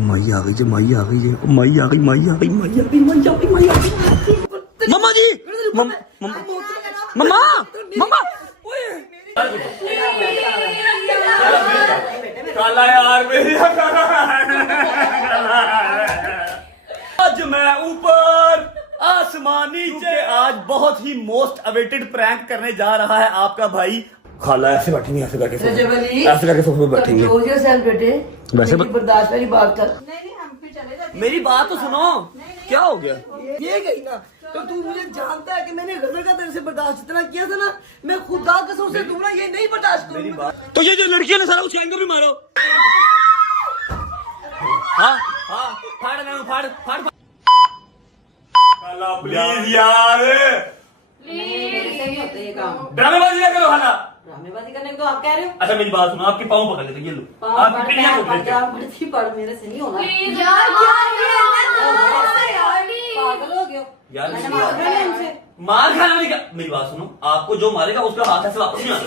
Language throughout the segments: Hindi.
माई आ गई जी, माई आ गई है, माई आ गई, माई आ गई, माई आ गई, माई आ गई, माई आ गई। मम्मा जी, मम्मा, मम्मा, काला यार मेरी आज मैं ऊपर आसमान नीचे, आज बहुत ही मोस्ट अवेटेड प्रैंक करने जा रहा है आपका भाई। खाला ऐसे बैठेंगे, ऐसे करके ऐसे करके सोफे पे बैठेंगे। वैसे बर्दाश्त वाली बात कर। मेरी बात तो सुनो, क्या हो गया? ये गई ना तो तू मुझे जानता है कि मैंने गजल का तेरे से बर्दाश्त इतना किया था ना, मैं खुदा कसम से दूंगा ये नहीं बर्दाश्त करूंगा। तो ये जो लड़कियों ने सारा कुछ भी मारो। हाँ हाँ, फाड़ ना, फाड़ फाड़। काला प्लीज यार, ड्रामेबाजी ना करो। खाला ड्रामेबाजी करने को तो आप कह रहे हो। अच्छा मेरी बात सुनो, आपके पाँव पकड़ लेते, ये लो आपकी पिड़ियां पकड़ लेते। पढ़ मेरे से नहीं होना। पागल हो गए यार मैंने मार दिया इनसे। मार खाना नहीं क्या? मेरी बात सुनो, आपको जो मारेगा उसका हाथ ऐसे वापस नहीं आना,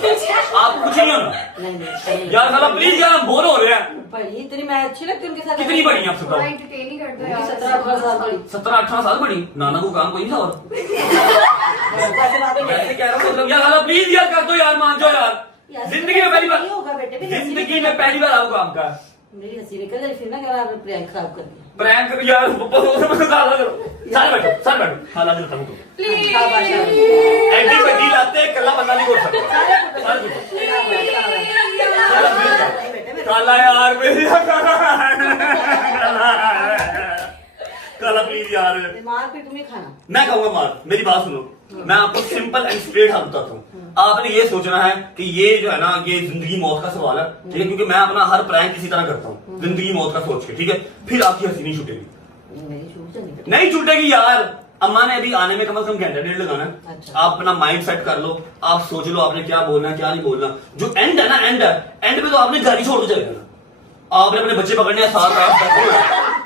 आपको कुछ नहीं होना। नहीं यार खाला प्लीज यार, हम बोर हो रहे हैं। बड़ी इतनी मैं अच्छी लगती उनके साथ। कितनी बड़ी आप बताओ? 17-18 साल बड़ी। 17-18 साल बड़ी। नाना को काम कोई नहीं था और वैसे कह रहा हूँ, मतलब यार खाला प्लीज यार कर दो यार, मान जाओ यार। जिंदगी में पहली बार, होगा बेटे, जिंदगी में पहली बार आपको काम का मेरी हंसी निकल रही फिर ना क्या आपने प्रैंक खराब कर दिया। प्रैंक करो यार, सारे बैठो, सारे बैठो। खाला जी बताऊँ तो एंटी बड़ी लाते कल्ला बंदा नहीं कर सकता। काला यार मेरी काला प्लीज यार, मार पे तुम्हें खाना मैं कहूंगा मार। मेरी बात सुनो, मैं आपको सिंपल एंड स्ट्रेट हाथ बताता हूँ। आपने ये सोचना है कि ये जो है ना, ये जिंदगी मौत का सवाल है, ठीक है? क्योंकि मैं अपना हर प्रैंक किसी तरह करता हूँ जिंदगी मौत का सोच के, ठीक है? फिर आपकी हंसी नहीं छूटेगी, नहीं छूटेगी यार। अम्मा ने अभी आने में कम से कम घंटा डेढ़ लगाना है। अच्छा। आप अपना माइंड सेट कर लो, आप सोच लो आपने क्या बोलना है क्या नहीं बोलना। जो एंड है ना, एंड है, एंड में तो आपने घर ही छोड़ के चले जाना। आपने अपने बच्चे पकड़ने हैं 7-8 10,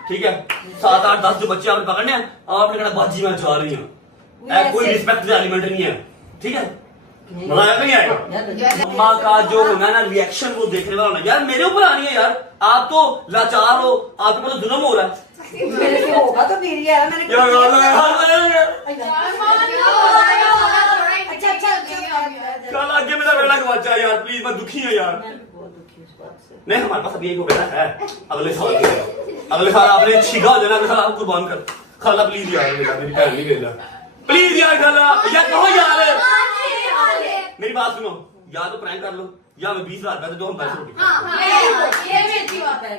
ठीक है? 7-8 10 जो बच्चे आपने पकड़ने हैं, आपने कहना बाजी मैं जा रही हूँ, कोई रिस्पेक्ट एलिमेंट नहीं है, ठीक है? मजा आया नहीं आएगा? अम्मा का जो होना ना रिएक्शन, वो देखने वाला होना। यार मेरे ऊपर आनी है यार, आप तो लाचार हो, आपके ऊपर तो जुल्म हो रहा है। मेरे से होगा तो फिर ही यार मैंने कल आगे मेरा बेड़ा गवाचा यार, प्लीज मैं दुखी हूँ यार। नहीं हमारे पास अभी एक बेटा है, अगले साल आपने छिगा हो जाना, अगले साल आप कुर्बान कर। खाला प्लीज यार, मेरी बहन नहीं भेजा प्लीज यार। खाला यार कहो यार, मेरी बात सुनो, या तो प्रैंक कर लो या मैं 20,000 रुपए दो, हम पैसे रोटी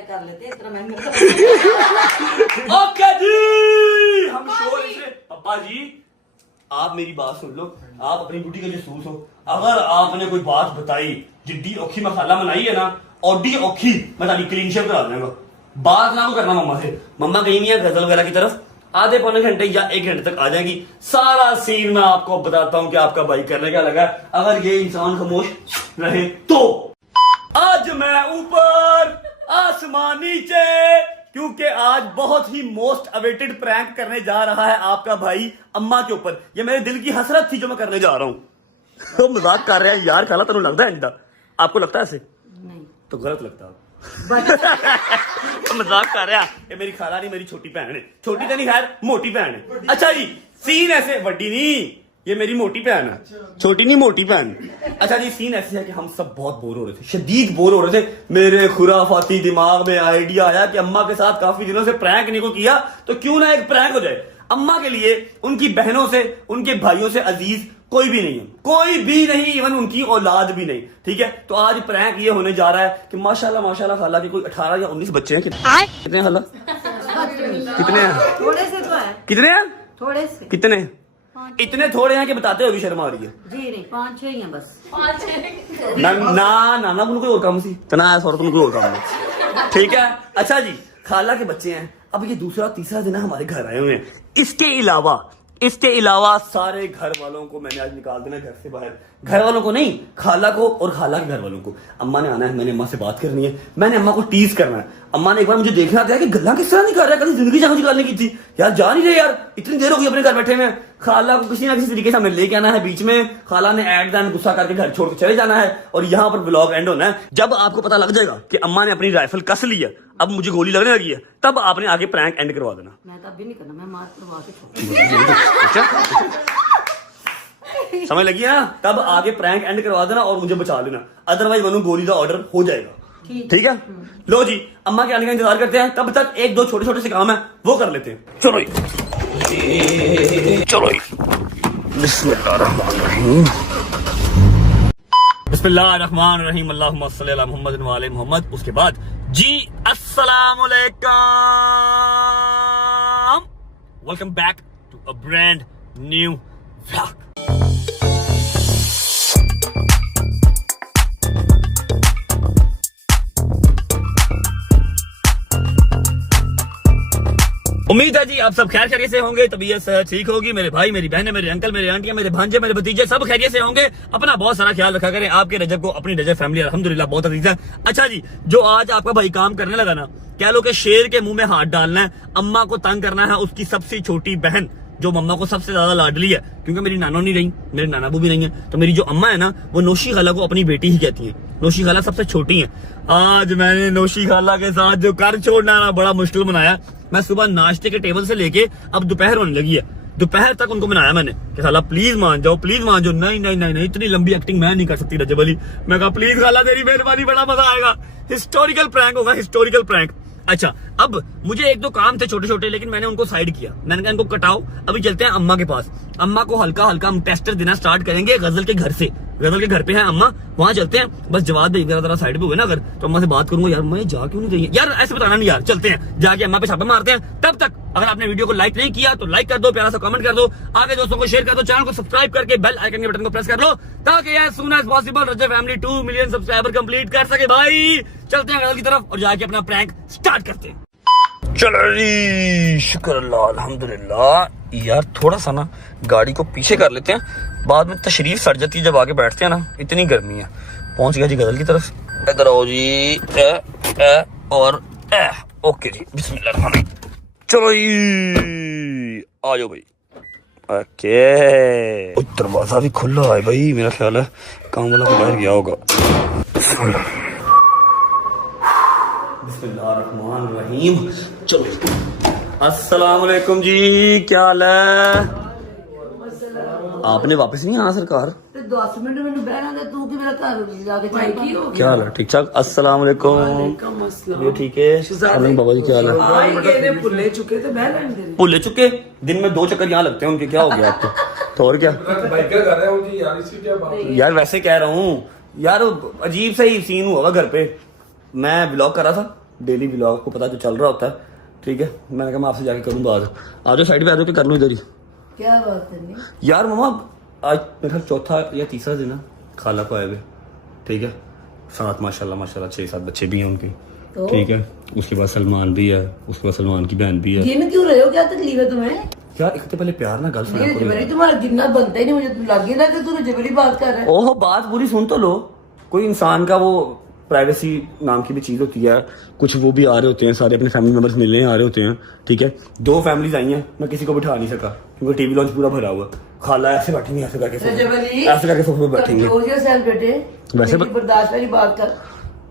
कर लेते इतना महंगा। ओके जी, हम शो इसे। पापा जी आप मेरी बात सुन लो, आप अपनी ड्यूटी के जसूस हो। अगर आपने कोई बात बताई जिद्दी औखी मसाला बनाई है ना, ओडी औखी मैं तारी क्लीन शेव करा दूंगा। बात ना करना मम्मा से, मम्मा कहीं नहीं है गजल वगैरह की तरफ, आधे पौने घंटे या 1 घंटे तक आ जाएगी। सारा सीन मैं आपको बताता हूं कि आपका भाई करने क्या लगा। अगर ये इंसान खामोश रहे तो आज मैं ऊपर आसमान नीचे, क्योंकि आज बहुत ही मोस्ट अवेटेड प्रैंक करने जा रहा है आपका भाई अम्मा के ऊपर। ये मेरे दिल की हसरत थी जो मैं करने जा रहा हूं। तो मजाक कर रहे हैं यार, खाला तेन लगता है इंदा? आपको लगता है ऐसे? नहीं तो गलत लगता है। मजाक कर रहा है, ये मेरी खाला नहीं, मेरी छोटी बहन है। छोटी तो नहीं खैर, मोटी बहन है। अच्छा जी, सीन ऐसे, वड्डी नहीं, ये मेरी मोटी बहन है, छोटी नहीं मोटी बहन। अच्छा जी, सीन ऐसे है कि हम सब बहुत बोर हो रहे थे, शदीद बोर हो रहे थे। मेरे खुराफाती दिमाग में आइडिया आया कि अम्मा के साथ काफी दिनों से प्रैंक नहीं को किया, तो क्यों ना एक प्रैंक हो जाए। अम्मा के लिए उनकी बहनों से, उनके भाइयों से अजीज कोई भी नहीं है, कोई भी नहीं, इवन उनकी औलाद भी नहीं, ठीक है? तो आज प्रैंक ये होने जा रहा है कि माशाल्लाह माशाल्लाह खाला के कोई 18 या 19 बच्चे हैं। कितने खाला? कितने हैं? थोड़े से तो है। कितने हैं? थोड़े से कितने? इतने थोड़े हैं कि बताते हो भी शर्म आ रही है। जी नहीं, 5-6 ही हैं बस। ना ना ना ना, कोई और काम सी तना है, कोई और काम नहीं, ठीक है? अच्छा जी, खाला के बच्चे हैं, अब ये दूसरा तीसरा दिन हमारे घर आए हुए हैं। इसके अलावा सारे घर वालों को मैंने आज निकाल देना घर से बाहर। घर वालों को नहीं, खाला को और खाला के घर वालों को। अम्मा ने आना है, मैंने अम्मा से बात करनी है, मैंने अम्मा को टीज करना है। अम्मा ने एक बार मुझे देखना था कि गल्ला किस तरह नहीं कर रहा है, कभी जिंदगी जान निकालने की थी यार, जा नहीं रहे यार, इतनी देर हो गई अपने घर बैठे में। खाला को किसी ना किसी तरीके से हमें लेके आना है बीच में। खाला ने एट दैन गुस्सा करके घर छोड़ के चले जाना है और यहाँ पर ब्लॉग एंड होना है। जब आपको पता लग जाएगा कि अम्मा ने अपनी राइफल कस ली है, अब मुझे गोली लगने लगी है, तब आपने आगे प्रैंक एंड करवा देना। मैं तब भी नहीं करना, मैं मार करवा के अच्छा समझ लगी है ना, तब आगे प्रैंक एंड करवा देना और मुझे बचा लेना, अदरवाइज मनु गोली का ऑर्डर हो जाएगा। ठीक है, लो जी अम्मा के आने का इंतजार करते हैं, तब तक एक दो छोटे छोटे से काम है वो कर लेते हैं। चलो चलो बिस्मिल्लाहिर्रहमानिर्रहीम, अल्लाहुम्मा सल्ली अला मुहम्मद व आले मोहम्मद। उसके बाद जी अस्सलाम वालेकुम, welcome back to a brand new vlog. उम्मीद है जी आप सब खैर खैरियत से होंगे, तबीयत सेहत ठीक होगी, मेरे भाई मेरी बहनें मेरे अंकल मेरे आंटियां मेरे भांजे मेरे भतीजे सब खैरियत से होंगे। अपना बहुत सारा ख्याल रखा करें, आपके रजब को अपनी रजब फैमिली अल्हम्दुलिल्लाह बहुत अजीज है। अच्छा जी, जो आज आपका भाई काम करने लगा ना, कह लो कि शेर के मुंह में हाथ डालना है, अम्मा को तंग करना है, उसकी सबसे छोटी बहन जो मम्मा को सबसे ज्यादा लाडली है, क्योंकि मेरी नानो नहीं रही, मेरे नाना बू भी नहीं है, तो मेरी जो अम्मा है ना वो नौशी खाला को अपनी बेटी ही कहती है। नौशी खाला सबसे छोटी है। आज मैंने नौशी खाला के साथ जो कर छोड़ना ना बड़ा मुश्किल बनाया। मैं सुबह नाश्ते के टेबल से लेके अब दोपहर होने लगी है, दोपहर तक उनको मनाया मैंने कि खाला प्लीज मान जाओ, प्लीज मान जाओ। नहीं नहीं नहीं नहीं, इतनी लंबी एक्टिंग मैं नहीं कर सकती रजब अली। मैं कहा प्लीज खाला तेरी मेहरबानी, बड़ा मजा आएगा, हिस्टोरिकल प्रैंक होगा, हिस्टोरिकल प्रैंक। अच्छा, अब मुझे एक दो काम थे छोटे छोटे, लेकिन मैंने उनको साइड किया। मैंने कहा इनको कटाओ, अभी चलते हैं अम्मा के पास। अम्मा को हल्का हल्का हम टेस्टर देना स्टार्ट करेंगे गजल के घर से। गजल के घर पे है अम्मा, वहां चलते हैं। बस जवाब दे जरा साइड पे हुए ना अगर, तो अम्मा से बात करूंगा। यार मैं जा क्यों नहीं रही यार, ऐसे बताना नहीं यार, चलते हैं जाके अम्मा पे छापे मारते हैं। तब तक अगर आपने वीडियो को लाइक नहीं किया तो लाइक कर दो, प्यारा सा कमेंट कर दो, आगे दोस्तों को शेयर कर दो, चैनल को सब्सक्राइब करके बेल आइकन के बटन को प्रेस कर लो, ताकि यार सून एज पॉसिबल रजब फैमिली 2 मिलियन सब्सक्राइबर कंप्लीट कर सके। भाई चलते हैं गजल की तरफ और जाके अपना प्रैंक स्टार्ट करते हैं। चलो जी, शुक्र अल्लाह अल्हम्दुलिल्लाह। यार थोड़ा सा ना गाड़ी को पीछे कर लेते हैं, बाद में तशरीफ सड़ जाती है जब आगे बैठते हैं ना, इतनी गर्मी है। पहुंच गया जी गजल की तरफ, इधर आओ जी, और ओके जी, बिस्मिल्लाह। चलो जी आ जाओ भाई। ओके, दरवाजा भी खुला है भाई, मेरा ख्याल है काम वाला को बाहर गया होगा। बिस्मिल्लाहिर्रहमानिर्रहीम। चलो अस्सलाम वालेकुम जी, क्या हाल है? आपने वापस नहीं आना सरकार? 10 मिनट मैंने बहना दे, तू कि मेरा घर जाके क्या हाल है? ठीक ठाक, अस्सलाम वालेकुम। ये ठीक है बाबा जी, क्या हाल है? भुले चुके थे, भुले चुके, दिन में 2 चक्कर यहाँ लगते हैं उनके, क्या हो गया आपको? तो और क्या यार, वैसे कह रहा हूँ यार, अजीब सा ही सीन हुआ घर पे। मैं व्लॉग कर रहा था, डेली व्लॉग को पता जो चल रहा होता है, ठीक है। मैंने कहा मैं आपसे जाके करूँ बात। आ जाओ साइड पे, आ जाओ, कर लूँ इधर ही। क्या बात है यार मम्मा, आज मेरा चौथा या तीसरा दिन है खाला को आए हुए, ठीक है। साथ माशाल्लाह माशाल्लाह 6-7 बच्चे भी हैं उनके, ठीक है। उसके बाद सलमान भी है, उसके बाद सलमान की बहन भी है। गिन क्यों रहे हो, क्या तकलीफ है तुम्हें? यार एक तो पहले प्यार ना गल सुना, तुम्हारा गिनना बनता ही नहीं, मुझे लग रहा कि तू जबरी बात कर रहा है। ओह बात पूरी सुन तो लो। कोई इंसान का वो प्राइवेसी नाम की भी चीज होती है, कुछ वो भी आ रहे होते हैं, सारे अपने फैमिली मेंबर्स मिलने आ रहे होते हैं, ठीक है। 2 फैमिलीज आई हैं, मैं किसी को बिठा नहीं सका क्योंकि टीवी लॉन्च पूरा भरा हुआ। खाला ऐसे बैठेंगे, ऐसे करके सोफे पे बैठेंगे। वैसे बर्दाश्त वाली बात कर,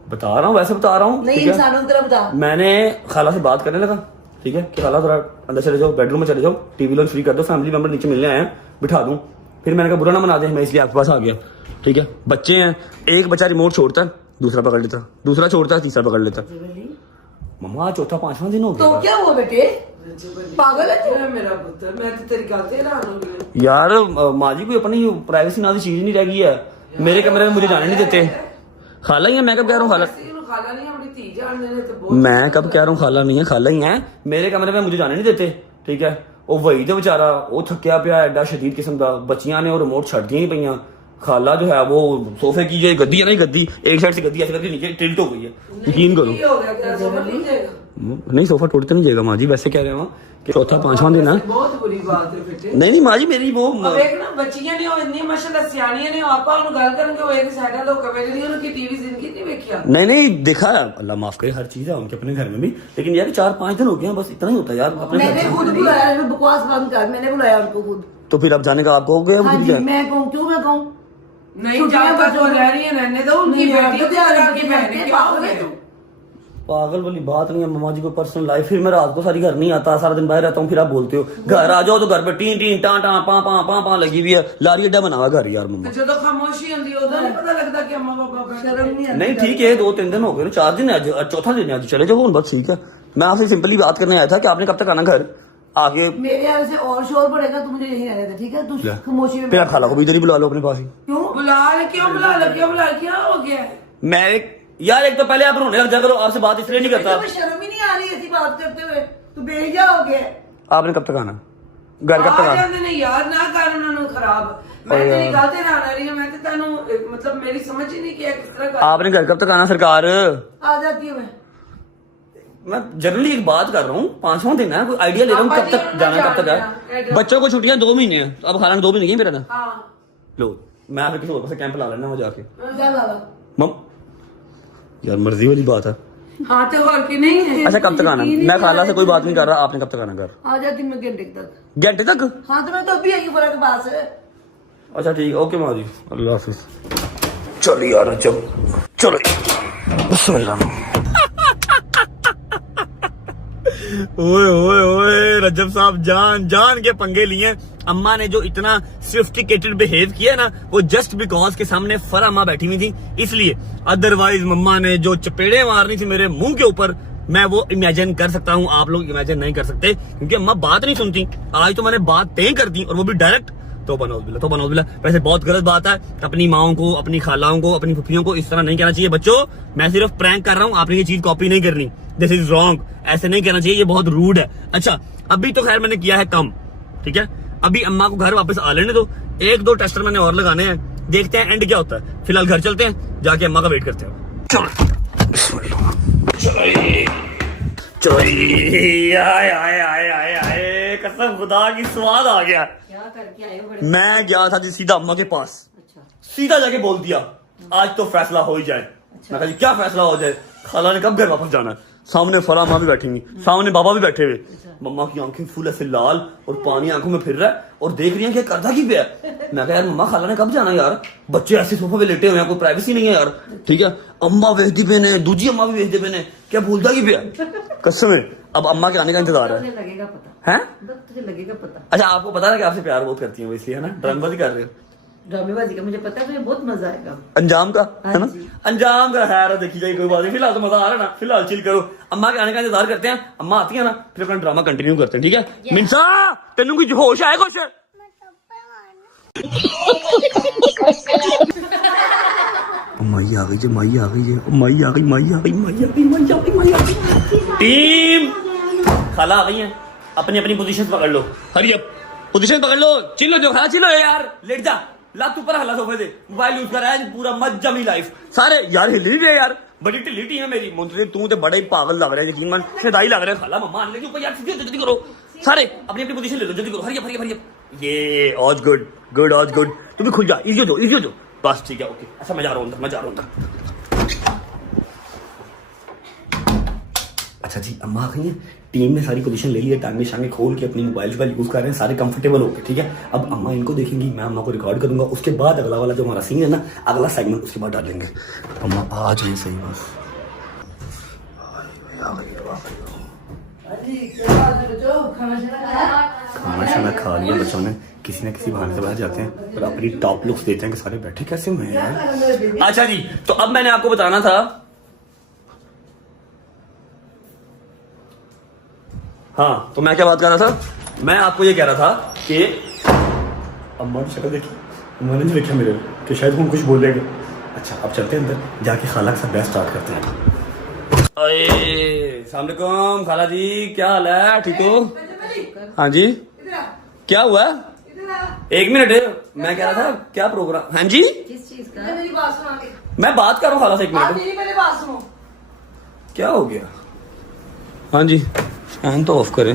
बता रहा हूँ, वैसे बता रहा हूँ, नहीं इंसानों की तरह बता। मैंने खाला से बात करने लगा, ठीक है, कि खाला थोड़ा अंदर चले जाओ, बेडरूम में चले जाओ, टीवी लॉन्च फ्री कर दो, फैमिली मेंबर नीचे मिलने आए हैं, बिठा दूं। फिर मैंने कहा बुरा ना मना दे, मैं इसलिए आपके पास आ गया, ठीक है। बच्चे हैं, एक बच्चा रिमोट छोड़ता है, दूसरा पकड़ लेता, दूसरा छोड़ता है, तीसरा पकड़ लेता। मम्मा चौथा 5वां दिन हो गया। तो क्या हुआ बेटे, पागल है मेरा पुत्र? मैं तो तेरी गल से हैरान हो गई यार। माँ जी कोई अपनी प्राइवेसी नाम की चीज नहीं रह गई है। मेरे कमरे में मुझे जाने नहीं देते। खाला ही है, मैं कब कह रहा हूँ खाला नहीं, अपनी धी जान देने तो मैं कब कह रहा हूँ खाला नहीं है, खाला ही है। मेरे कमरे में मुझे जाने नहीं देते, ठीक है। वो वही तो बेचारा वो थकिया पिया एडा शदीद किस्म का, बच्चियां ने और रिमोट छड़ दी ही पईयां। खाला जो है वो सोफे की जो गद्दी है ना, गद्दी एक साइड से गद्दी ऐसे करके नीचे टिल्ट हो गई है, यकीन करो। नहीं सोफा टूटते नहीं जाएगा माँ जी, वैसे कह रहे हैं कि चौथा 5वां दिन है। बहुत बुरी बात है बेटे। नहीं माँ जी मेरी वो एक ना बच्चियां ने इतनी माशाल्लाह सियाणियां ने आपा उन गल करन के एक साइड लोग कवे नहीं उनकी टीवी जिंदगी नहीं देखिया। नहीं देखा, अल्लाह माफ करे, हर चीज है उनके अपने घर में भी, लेकिन यार 4-5 दिन हो गए, बस इतना ही होता है यार। मैंने खुद बुलाया, बकवास बंद कर, मैंने बुलाया उनको खुद। तो फिर अब जाने का आपको हो गया? मैं कहूँ क्यों, मैं कहूँ नहीं, जब तक वो रह रही है रहने दो, उनकी बेटी की बहन पागल वाली बात नहीं है मम्मा जी को पर्सनल लाइफ। फिर मैं रात को सारी घर नहीं आता, सारा दिन बाहर रहता हूँ, फिर आप बोलते हो घर आ जाओ तो घर पे टीन टीन टां टां पां पां पां पां लगी हुई है। लारी अड्डा बना हुआ घर यार मम्मा। जो तो खामोशी होती है उधर नहीं पता लगता कि अम्मा पापा शर्म नहीं आती। नहीं ठीक है, 2-3 दिन हो गए, 4 दिन है, आज चौथा दिन है, आज चले जाओ बस ठीक है। मैं आपसे सिंपली बात करने आया था कि आपने कब तक आना घर आगे। मेरे यहाँ से और शोर पड़ेगा तो मुझे यहीं रहना था, ठीक है? तू खामोशी में फिर आप खाला को भी इधर ही बुला लो अपने पास ही। क्यों बुला ले, क्यों क्या हो गया है? मैं यार एक तो पहले आप रोने लग जा करो, आपसे बात इसलिए नहीं करता। तुम्हें शर्म ही नहीं आ रही ऐसी बात करते हुए? तू बेहिया हो गया। आपने कब तक आना घर, कब तक आ आना? ਜਾਂਦੇ ਨੇ यार ना कर उन्होंने खराब। मैं तेरी गल ते ना रही हूं, मैं ते तेनू मतलब मेरी समझ ही नहीं कि किस तरह कर। आपने घर कब तक आना सरकार? आ जाती हूँ मैं जनरली एक बात कर रहा हूँ, 5वां दिन है, कोई आइडिया ले रहा हूँ कब तक जाना कब तक है। बच्चों को छुट्टियां 2 महीने हैं, अब खाना 2 महीने की मेरा ना। हाँ लो मैं फिर किसी और से कैंप ला लेना वहां जाके। जा ला ला। मम यार मर्जी वाली बात है। हाँ तो और की नहीं है। अच्छा कब तक आना? मैं खाला से कोई बात नहीं कर रहा, आपने कब तक आना घर? आ जाती मैं घंटे तक। घंटे तक? हाँ तो मैं तो अभी आई फर्क पास है। अच्छा ठीक है, ओके माँ जी, अल्लाह हाफिज। चलो यार जब चलो बिस्मिल्लाह। ओए ओए ओए रजब साहब जान जान के पंगे लिए। अम्मा ने जो इतना सोफिस्टिकेटेड बिहेव किया ना, वो जस्ट बिकॉज के सामने फरा माँ बैठी हुई थी इसलिए। अदरवाइज मम्मा ने जो चपेड़े मारनी थी मेरे मुंह के ऊपर, मैं वो इमेजिन कर सकता हूँ, आप लोग इमेजिन नहीं कर सकते क्योंकि अम्मा बात नहीं सुनती। आज तो मैंने बात तय कर दी और वो भी डायरेक्ट। तो बनौजबिल्ला वैसे बहुत गलत बात है, अपनी माओं को, अपनी खालाओं को, अपनी फुफियों को इस तरह नहीं कहना चाहिए। बच्चों मैं सिर्फ प्रैंक कर रहा हूँ, आपने ये चीज कॉपी नहीं करनी, दिस इज रॉन्ग, ऐसे नहीं कहना चाहिए, ये बहुत रूड है। अच्छा अभी तो खैर मैंने किया है कम, ठीक है, अभी अम्मा को घर वापस आ लेने दो, 1-2 टेस्टर मैंने और लगाने हैं, देखते हैं एंड क्या होता है। फिलहाल घर चलते हैं, जाके अम्मा का वेट करते हैं। चलो आए आए आए आए आए, कसम खुदा की स्वाद आ गया। क्या करके आए हो बड़े? मैं गया था जी सीधा अम्मा के पास, सीधा जाके बोल दिया आज तो फैसला हो ही जाए। मैं कहा जी क्या फैसला हो जाए? खाला ने कब घर वापस जाना है? सामने फरा माँ भी बैठी हुई, सामने बाबा भी बैठे हुए, मम्मा की आंखें फुल ऐसे लाल और पानी आंखों में फिर रहा है और देख रही है कि करता की पे है। मैं कहा यार मम्मा खाला ने कब जाना यार, बच्चे ऐसे सोफे पे लेटे हुए हैं, कोई प्राइवेसी नहीं है यार, ठीक है। अम्मा भेजती पे ने, दूजी अम्मा भी भेजते पे ने, क्या भूलता की पे है कसम है। अब अम्मा के आने का इंतजार है। तुझे लगेगा पता हैं? तुझे लगेगा पता। अच्छा आपको पता है कि आपसे प्यार बहुत करती है वो, इसलिए है ना ड्रामेबाजी कर रहे हो। ड्रामेबाजी का मुझे पता है, मुझे बहुत मजा आएगा। अंजाम का है ना? हाँ जी। अंजाम का खैर देखी जाए, कोई बात नहीं, फिलहाल तो मजा आ रहा है ना, फिलहाल चिल करो। अम्मा के आने का इंतजार करते हैं, अम्मा आती है ना फिर अपना ड्रामा कंटिन्यू करते हैं, ठीक है। मिंसा तेनू कुछ होश है कुछ? माई आ गई, माई आ गई, माई आ गई, माई आ गई, माई आ गई, माई आ गई, माई आ गई। टीम खाला आ गई है, अपनी अपनी पोजीशन पकड़ लो, हरी अप पोजीशन पकड़ लो, चिल्लो जो खाला चिल्लो यार, लेट जा, लात ऊपर हला सोफे से, मोबाइल यूज कर रहा है पूरा मत जमी लाइफ सारे यार, हिल रही है यार, बड़ी ढिल्ली टी है मेरी मुंतरी, तू तो बड़ा ही पागल लग रहा है, यकीन मान सदाई लग रहा है। खाला मम्मा आने लगी ऊपर यार, जल्दी करो सारे अपनी अपनी पोजीशन ले लो, जल्दी करो, hurry up hurry up hurry up. ये ऑज गुड गुड ऑज गुड, तू भी खुल जा, इजी हो जो बस ठीक है ओके। अच्छा मैं जा रहा हूँ, मैं जा रहा हूँ। अच्छा जी अम्मा आ गई है, टीम ने सारी पोजीशन ले ली है, टांगे शांगे खोल के अपनी मोबाइल यूज कर रहे हैं, सारे कंफर्टेबल हो गए, ठीक है। अब अम्मा इनको देखेंगी, मैं अम्मा को रिकॉर्ड करूंगा, उसके बाद अगला वाला जो हमारा सीन है ना, अगला सेगमेंट उसके बाद डालेंगे। अम्मा आ जाइए सही बस। खाना शाना खा लिया बच्चों ने, किसी न किसी बहाने से बाहर जाते हैं और अपनी टॉप लुक्स देते हैं कि सारे बैठे कैसे हुए हैं यार। अच्छा जी तो अब मैंने आपको बताना था, हाँ तो मैं क्या बात कर रहा था, मैं आपको ये कह रहा था कि अम्मा की शक्ल देखी, उन्होंने नहीं देखा मेरे कि शायद हम कुछ बोलेंगे। अच्छा अब चलते हैं अंदर, जाके खाला के साथ बैठ स्टार्ट करते हैं। अस्सलाम वालेकुम खाला जी, क्या हाल है, ठीक हो? हाँ जी क्या हुआ? 1 मिनट, मैं कह रहा था क्या प्रोग्राम? हाँ जी किस चीज का? मेरी बात सुनो आगे। मैं बात कर रहा हूँ खाला से, 1 मिनट मेरी पहले बात सुनो। क्या हो गया? हाँ जी फैन तो ऑफ करें।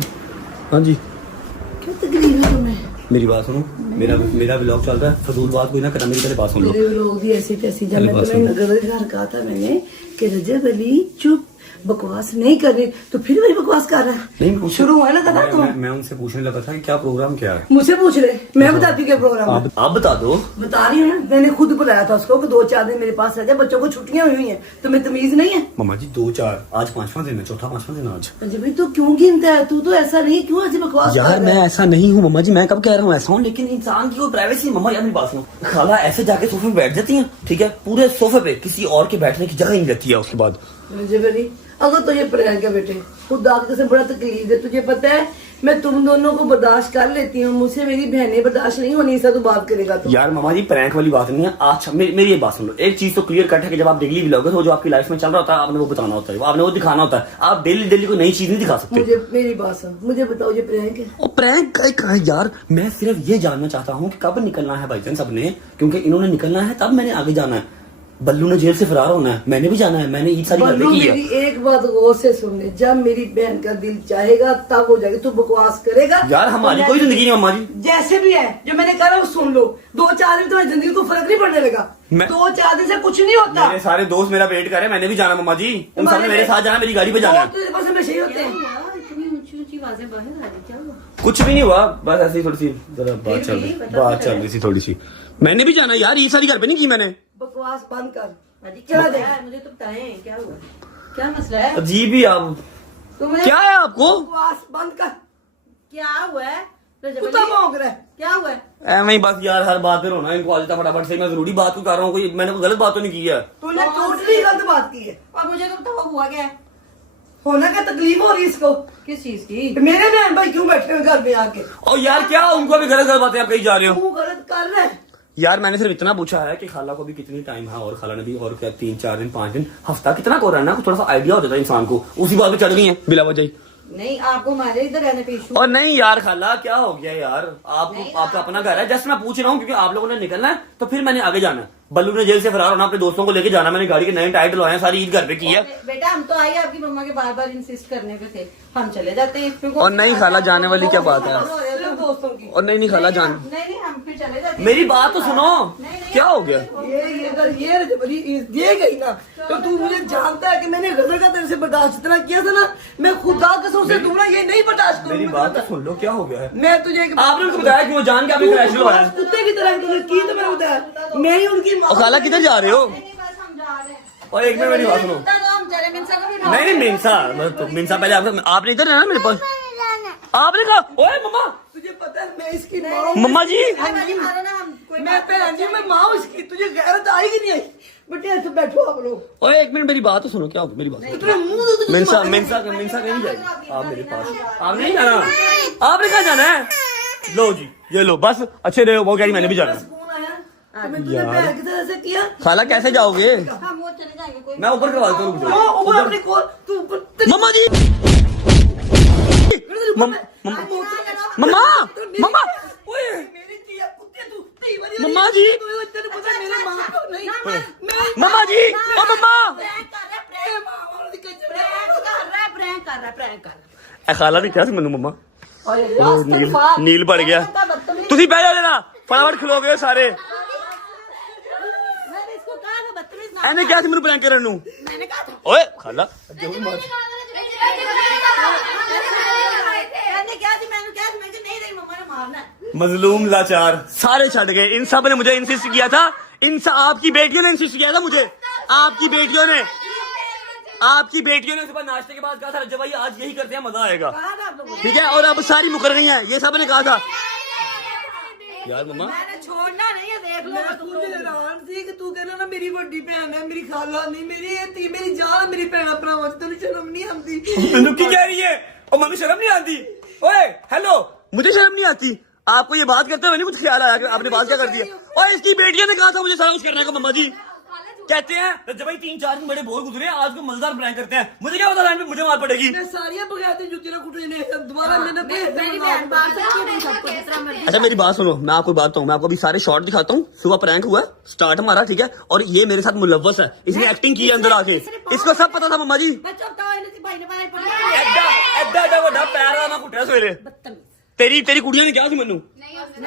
हाँ जी क्या तकलीफ है तुम्हें? मेरी बात सुनो, मेरा व्लॉग चल रहा है, फजूल बात कोई ना करना, मेरी पहले बात सुन लो। मेरे लोग भी ऐसी तैसी, जब मैं तुम्हें नगर घर कहा था मैंने कि रजब अली चुप, बकवास नहीं करनी तो फिर वही बकवास कर रहा है। नहीं पूछ शुरू हुआ ना था तुम मैं उनसे पूछने लगा था कि क्या प्रोग्राम क्या है। मुझसे पूछ रहे, मैं बताती क्या प्रोग्राम है। आप बता दो। बता रही हूँ ना, मैंने खुद बुलाया था उसको कि 2-4 दिन मेरे पास रह जाए, बच्चों को छुट्टियां हुई हैं, तुम्हें तमीज नहीं है। मम्मा जी 2-4 आज 5वां दिन है, चौथा 5वां दिन आज। अजय भाई तू क्यों गिनता है, तू तो ऐसा नहीं, क्यों ऐसी बकवास यार कर रहा मैं है? ऐसा नहीं हूँ मम्मा जी, मैं कब कह रहा हूँ ऐसा हूँ, लेकिन इंसान की कोई प्राइवेसी। मम्मा यार मेरी बात सुनो, खाला ऐसे जाके सोफे पे बैठ जाती है, ठीक है, पूरे सोफे पे किसी और के बैठने की जगह ही नहीं रहती है उसके बाद। अजय भाई अगर तुझे प्रैंक है बेटे, खुदा की कसम बड़ा तकलीफ है, तुझे पता है मैं तुम दोनों को बर्दाश्त कर लेती हूँ, मुझसे मेरी बहनें बर्दाश्त नहीं होनी, ऐसा तो बात करेगा तो। यार मम्मा जी प्रैंक वाली बात नहीं है। अच्छा मेरी ये बात सुन लो, एक चीज तो क्लियर कट है कि जब आप डेली व्लॉगर हो, जो आपकी लाइफ में चल रहा होता है आपने वो बताना होता है, आपने वो दिखाना होता है। आप डेली कोई नई चीज नहीं दिखा सकते। मुझे मेरी बात सुन, मुझे बताओ ये प्रैंक है? और प्रैंक का यार मैं सिर्फ ये जानना चाहता हूँ कि कब निकलना है भाईजान सबने, क्योंकि इन्होंने निकलना है तब मैंने आगे जाना है। बल्लू ने जेल से फरार होना है, मैंने भी जाना है, मैंने ईद सारी बल्लू की है। मेरी एक बात गौर से सुन ले, जब मेरी बहन का दिल चाहेगा तब हो जाएगी, तू बकवास करेगा। यार हमारी कोई जिंदगी नहीं मम्मा जी। जैसे भी है जो मैंने कहा वो सुन लो, 2-4 दिन तुम्हारी जिंदगी को फर्क नहीं पड़ने लगा। मैं- 2-4 दिन से कुछ नहीं होता। मेरे सारे दोस्त मेरा वेट कर रहे हैं, मैंने भी जाना मम्मा जी, उन सबने मेरे साथ जाना, मेरी गाड़ी पे जाना है। तेरे पास हमेशा ही होते हैं। इतनी ऊंची ऊंची आवाजें बाहर आ रही, क्या हुआ? कुछ भी नहीं हुआ, बस ऐसे ही थोड़ी सी जरा बात चल रही थी थोड़ी सी। मैंने भी जाना यार, ये सारी घर पे नहीं की मैंने। बकवास बंद कर, अजी चला क्या दे। है? मुझे तो बताएं क्या हुआ, क्या मसला है? अजीब ही आप, तुम्हें क्या है आपको? बकवास बंद कर, क्या हुआ है? रजब कुत्ता अली, भौंक रहा है। क्या हुआ है? ऐਵੇਂ ही बस यार हर बात पे रोना इनको आज फटाफट से। मैं जरूरी बात को कर रहा हूँ, कोई मैंने कोई गलत बात तो नहीं की है। तूने टोटली गलत बात की है। और मुझे तो बताओ हुआ क्या है? होना क्या तकलीफ हो रही है इसको? किस चीज की? मेरे बहन भाई क्यों बैठे हुए घर में आके? और यार क्या उनको भी गलत गलत बातें आप कही जा रहे हो? तू गलत कर रहा है। यार मैंने सिर्फ इतना पूछा है कि खाला को भी कितनी टाइम है, और खाला ने भी और क्या 3-4 दिन 5 दिन हफ्ता कितना को रहना है, थोड़ा सा आइडिया हो जाता है इंसान को। उसी बात पे चढ़ गई है बिला वजह ही। नहीं, आपको हमारे इधर रहने पे इशू। और नहीं यार खाला क्या हो गया यार, आपका अपना घर है। जस्ट मैं पूछ रहा हूँ क्योंकि आप लोगों ने निकलना है तो फिर मैंने आगे जाना है। बल्लू ने जेल से फरार होना, अपने दोस्तों को लेके जाना, मैंने गाड़ी के नए टायर डलवाए हैं, सारी ईद घर पे की है। बेटा हम तो आइए, आपकी मम्मा के बार बार इंसिस्ट करने पे थे, हम चले जाते हैं। और नहीं खाला जाने वाली क्या बात है? सिर्फ दोस्तों की। और नहीं खाला जान, नहीं हम फिर चले जाते हैं। मेरी बात तो सुनो, क्या हो गया? ये गई ना तो तू मुझे जानता है कि मैंने गजल का तेरे से बर्दाश्त इतना किया था ना, मैं खुदा कसम से दूंगा ये नहीं बर्दाश्त मेरी करूंगा। बात तो सुन लो, क्या हो गया है? मैं तुझे आपने उनको बताया कि वो जान के आपने तू क्रैश लगवाया? कुत्ते की तरह तूने की तो मैंने बताया, मैं ही उनकी माँ। और खाला किधर जा रहे हो? नहीं, बस हम जा रहे हैं। और एक मिनट मेरी बात सुनो। तो हम चले, मिनसा को भी उठाओ। नहीं मिंसा, तो मिंसा पहले आपने इधर रहना मेरे पास। आपने कहा ओए मम्मा, तुझे पता है मैं इसकी माँ हूँ। मम्मा जी हमारी मारो ना, हम कोई मैं बहन जी, मैं माँ हूँ इसकी। तुझे गैरत आएगी नहीं आई? बेटे ऐसे बैठो आप लोग। ओए एक मिनट मेरी बात तो सुनो, क्या हो गया? मेरी बात सुनो। तेरे मुंह से तुझे मिंसा कहीं नहीं जाएगी, आप मेरे पास। आपने नहीं जाना, आपने कहाँ जाना है? लो जी ये लो, बस अच्छे रहे हो, वो कह रही मैंने भी जाना है। कौन आया? तुम्हें तूने बहन की तरह से किया। खाला कैसे जाओगे? हम वो चले जाएंगे, कोई मैं ऊपर करवा देता हूँ, रुक हाँ, जाओ। ऊपर अपनी कॉल तू ऊपर मम्मा जी मम्मा मम्मा ओए मेरी जिया कुत्ते तू नहीं वाली मम्मा जी तेरे पता मेरे माँ को नहीं मैं मम्मा जी ओ मम्मा ए खाला ने क्या ਮੈਨੂੰ ਮੰਮਾ ਨੀਲ ਪੜ ਗਿਆ ਤੁਸੀਂ ਬਹਿ ਜਾਓ ਜਰਾ ਫਟਾਫਟ ਖਲੋ ਗਏ ਸਾਰੇ ਇਹਨੇ ਕਿਹਾ ਸੀ ਮੈਨੂੰ ਪ੍ਰੈਂਕ ਕਰਨ ਨੂੰ ਓਏ ਖਾਲਾ ਅੱਗੇ ਵੀ ਮਾਰ मजलूम लाचार सारे छट गए, इन सब ने मुझे इंसिस्ट किया था, इन आपकी बेटियों ने इंसिस्ट किया था मुझे, आपकी बेटियों ने सुबह नाश्ते के बाद कहा था रज्जा भाई आज यही करते हैं, मजा आएगा, ठीक है, और अब सारी मुकर गई हैं, ये सब ने कहा था। यार मम्मा छोड़ना नहीं है, देख लो। मैं खुद हैरान थी कि तू कहना ना मेरी बड़ी बहन है, मेरी खाला नहीं, मेरी जान, मेरी भैन भरावां च तेन शर्म नहीं आती? तू की कह रही है? और मम्मी शर्म नहीं आती? ओए हेलो, मुझे शर्म नहीं आती? आपको ये बात करते हुए नहीं कुछ ख्याल आया कि आपने बात क्या कर दिया? और इसकी बेटियों ने कहा था मुझे सारा कुछ करने का। मम्मा जी कहते हैं जब भाई 3-4 दिन बड़े बोर गुजरे, आज को मजेदार प्रैंक करते हैं, मुझे क्या पता लाइन पे मुझे मार पड़ेगी। मैं सारियां बगैरती जुत्ती ना कुटने ने दोबारा मैंने मेरी बहन बात सकती है, सबको जितना मर्जी। अच्छा मेरी बात सुनो, मैं आपको बात बताऊं, मैं आपको अभी सारे शॉट दिखाता हूँ। सुबह प्रैंक हुआ, स्टार्ट हमारा, ठीक है, और ये मेरे साथ मुलव्वस है, इसने एक्टिंग की है अंदर आके, इसको सब पता था। मम्मा जी एडा ਵੱਡਾ ਪੈਰ ਦਾ ਮੈਂ ਘੁੱਟਿਆ ਸਵੇਰੇ, ਤੇਰੀ ਕੁੜੀਆਂ ਨੇ ਕਿਹਾ ਸੀ ਮੈਨੂੰ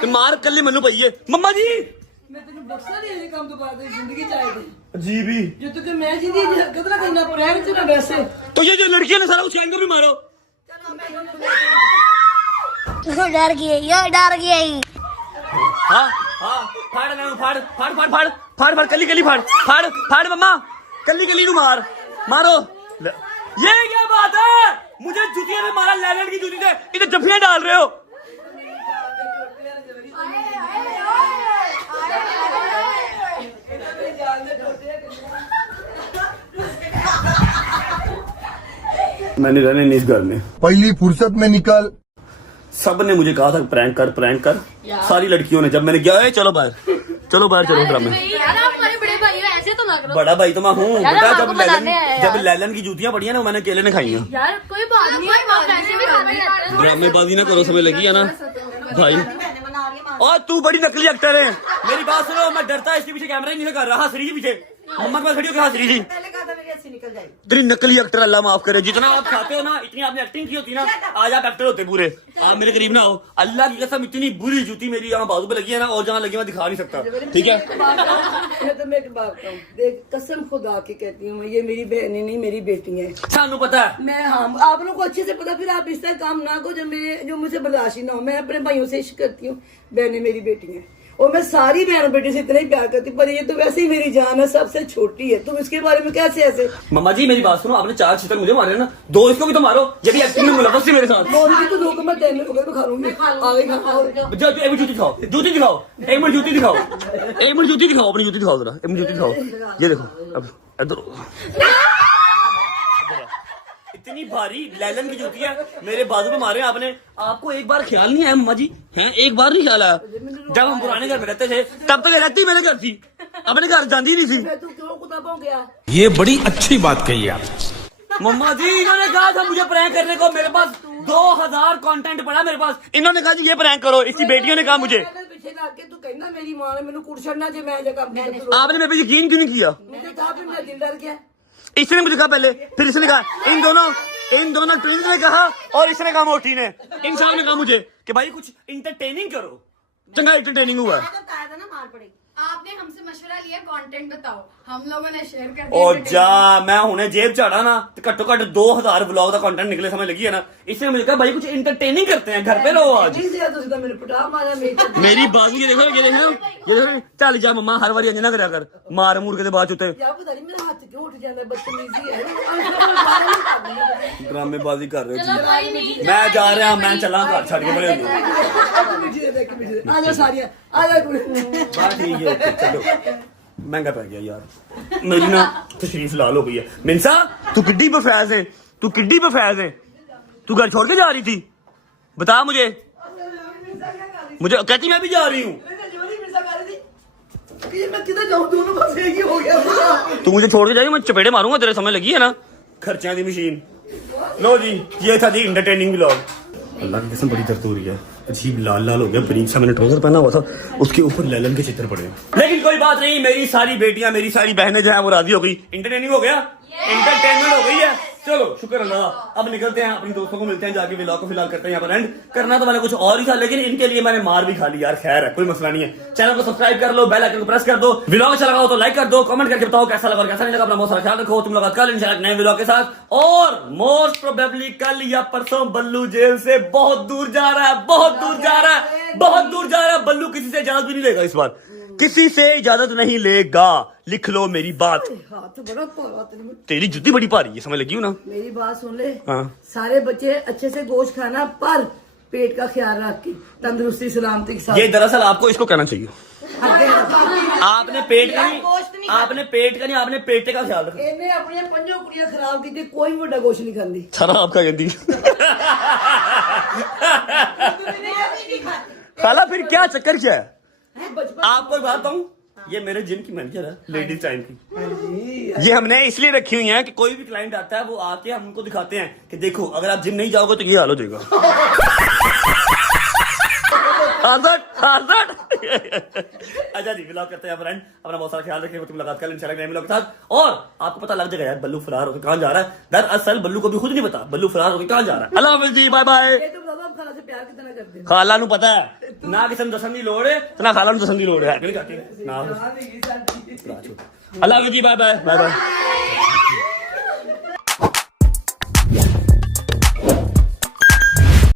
ਤੇ ਮਾਰ ਕੱਲੇ ਮੈਨੂੰ ਪਈ ਏ। ਮੰਮਾ ਜੀ मैं तेन बख्शा नहीं ये काम दोबारा तेरी जिंदगी चाहेगी जी भी जो तुझे मैं जिंदगी हरकत ना करना प्रैंक च ना वैसे तो ये जो लड़कियां ने सारा कुछ इनको भी मारो डर गई यार डर गई हाँ हाँ फाड़ ना फाड़ फाड़ फाड़ फाड़ फाड़ फाड़ कली कली फाड़ फाड़ फाड़ मम्मा कली कली नु मार मारो ये क्या बात है मुझे जूतियों में मारा लैलैंड की जूती से इधर जफियां डाल रहे हो मैंने रहने नहीं इस घर में पहली फुर्सत में निकल। सब ने मुझे कहा था प्रैंक कर सारी लड़कियों ने जब मैंने किया "ए, चलो बाहर चलो ड्रामे यार आप हमारे बड़े भाई हो ऐसे तो ना करो बड़ा भाई तो मैं हूँ यार, बेटा हम जब आपको बनाने आए हैं जब यार। लैलन की जूतियां पड़ी है ना वो मैंने अकेले ने खाई हैं यार कोई बात नहीं है आप ऐसे भी खाते रहते हैं ड्रामेबाजी ना करो समय लगी है ना भाई बहनें मना रही है और तू बड़ी नकली एक्टर है मेरी बात सुनो मैं डरता इसके पीछे कैमरा ही नहीं कर रहा हंस रही है पीछे मम्मा के पास खड़ी होकर हंस रही थी पहले कहा था मेरी हंसी निकल जाएगी तेरी नकली एक्टर अल्लाह माफ करे जितना आप खाते हो ना इतनी आपने एक्टिंग की होती ना आज आप एक्टर होते पूरे आप मेरे करीब ना हो अल्लाह की कसम इतनी बुरी जूती मेरी यहाँ बाजू पे लगी है ना और जहाँ लगी मैं दिखा नहीं सकता ठीक है मैं तुम्हें एक बात बताऊं देख कसम खुदा की कहती हूँ ये मेरी बहनें नहीं मेरी बेटी है सानू पता है मैं हाँ आप लोगों को अच्छे से पता फिर आप इस तरह काम ना करो जो मुझे बर्दाश्त ही ना हो मैं अपने भाइयों से इश्क करती हूँ बहनें मेरी बेटी हैं और मैं सारी बहनों बेटी से इतना ही प्यार करती हूँ पर ये तो वैसे ही मेरी जान है सबसे छोटी है तुम इसके बारे में कैसे ऐसे मम्मा जी मेरी बात सुनो आपने 4 चितर मुझे मारे ना 2 इसको भी तो मारो ये भी एक्टिंग में मुलव्वस थी मेरे साथ मोदी तो लोग मैं तेन को खा लूंगी आगे खा जो एक मिनट जूती दिखाओ एक मिनट जूती दिखाओ अपनी जूती दिखाओ जरा एक मिनट जूती दिखाओ ये देखो अब इधर इतनी भारी लैलन की जूती है मेरे बाजू पे मारे आपने आपको एक बार ख्याल नहीं आया मम्मा जी हैं एक बार नहीं ख्याल आया जब हम पुराने घर में रहते थे तब तक रहती मेरे घर थी अपने घर जाती नहीं थी मैं तू क्यों कुताबों गया ये बड़ी अच्छी बात कही आप। मम्मा जी इन्होंने कहा था मुझे प्रैंक करने को मेरे पास 2000 कंटेंट पड़ा मेरे पास इन्होंने कहा जी ये प्रैंक करो इसकी बेटियों ने कहा मुझे पीछे लग के तू कहना मेरी मां ने मैंने कुड़ छड़ना जे मैं जगह अपने आपने मेरे पे यकीन क्यों नहीं किया मुझे कहा फिर मेरा दिल डर गया इसने मुझे कहा पहले फिर इसने कहा इन दोनों ट्विंस ने कहा और इसने कहा मोटी ने इन सब ने कहा मुझे कि भाई कुछ इंटरटेनिंग करो चंगा इंटरटेनिंग हुआ तो कहा था ना मार पड़ेगी आपने हमसे मशवरा लिया कंटेंट बताओ हम लोगों ने शेयर कर और जा मैं हुने जेब चाड़ा ना तो घट्टो घट 2000 व्लॉग का कंटेंट निकले समय लगी है ना इसने मुझे कहा भाई कुछ इंटरटेनिंग करते हैं घर पे रहो आज नहीं दिया तुझे तो मैंने पटा मारा मेरी मेरी बाजू ये देखो चल जा मम्मा हर बार अंजना करा कर मार मूर के बाद चुते क्या पता नहीं मेरा हाथ क्यों उठ जाता है बदतमीजी है ड्रामेबाजी कर रहे चलो कोई नहीं मैं जा रहा मैं चला घर छड़ के बड़े आ जा सारिया आ जा बात ठीक है ओके, चलो महंगा पै गया यार मेरी ना तशरीफ लाल हो गई है मिंसा तू किड्डी पे फैज है तू घर छोड़ के जा रही थी बता मुझे कहती मैं भी जा रही हूँ मैं किधर जाऊँ दोनों बस एक ही हो गया तू मुझे छोड़ के जाएगी मैं चपेड़े मारूंगा तेरे समय लगी है ना खर्चा दी मशीन लो जी ये था जी इंटरटेनिंग व्लॉग अल्लाह की कसम बड़ी दर्द हो रही है अजीब लाल लाल हो गया बरीक सा मैंने ट्राउजर पहना हुआ था उसके ऊपर लैलन के चित्र पड़े लेकिन कोई बात नहीं मेरी सारी बेटियां मेरी सारी बहनें जो है वो राजी हो गई इंटरटेनिंग हो गया इंटरटेनमेंट हो गई है चलो शुक्र अल्लाह अब निकलते हैं अपनी दोस्तों को मिलते हैं जाके व्लॉग को फिलहाल करते हैं यहाँ पर एंड करना तो मैंने कुछ और ही था लेकिन इनके लिए मैंने मार भी खा ली यार खैर है कोई मसला नहीं है चैनल को सब्सक्राइब कर लो बेल आइकन को प्रेस कर दो व्लॉग अच्छा लगा हो तो लाइक कर दो कमेंट करके बताओ कैसा लगा और कैसा नहीं लगा अपना बहुत सारा ख्याल रखो तुम लोग कल इंशाल्लाह नए व्लॉग के साथ और मोस्ट प्रोबेबली कल या परसों बल्लू जेल से बहुत दूर जा रहा है बल्लू किसी से इजाजत भी नहीं लेगा इस बार किसी से इजाजत नहीं लेगा लिख लो मेरी बात हाथ बड़ा पारा तेरी जुत्ती बड़ी भारी है समझ लगी हो ना मेरी बात सुन ले हाँ सारे बच्चे अच्छे से गोश्त खाना पर पेट का ख्याल रख के तंदुरुस्ती सलामती के साथ ये दरअसल आपको इसको कहना चाहिए आपने पेट का नहीं आपने पेटे का ख्याल रखा इन्हें अपनी पंजों कुड़ियां खराब की थी कोई बड़ा गोश्त नहीं खाती सारा आपका कहती खाला फिर क्या चक्कर क्या है आपको बात बताऊं ये मेरे जिम की मैनेजर है लेडीज टाइम की ये हमने इसलिए रखी हुई है कि कोई भी क्लाइंट आता है वो आके हम उनको दिखाते हैं कि देखो अगर आप जिम नहीं जाओगे तो ये हाल हो जाएगा अच्छा जी व्लॉग करते हैं फ्रेंड अपना बहुत सारा ख्याल रखिए मुलाकात कर इंशाल्लाह नए व्लॉग के साथ और आपको पता लग जाएगा यार बल्लू फरार होकर कहाँ जा रहा है दरअसल बल्लू को भी खुद नहीं पता बल्लू फरार होकर कहाँ जा रहा है अल्लाह हाफिज़ जी बाय बाय ये तो बाबा खाला से प्यार कितना करते हैं खाला नु पता है ना किसी दसन की लोड़ है तो ना खाला दसन की लोड़ है ना अल्लाह की बाय बाय बाय बाय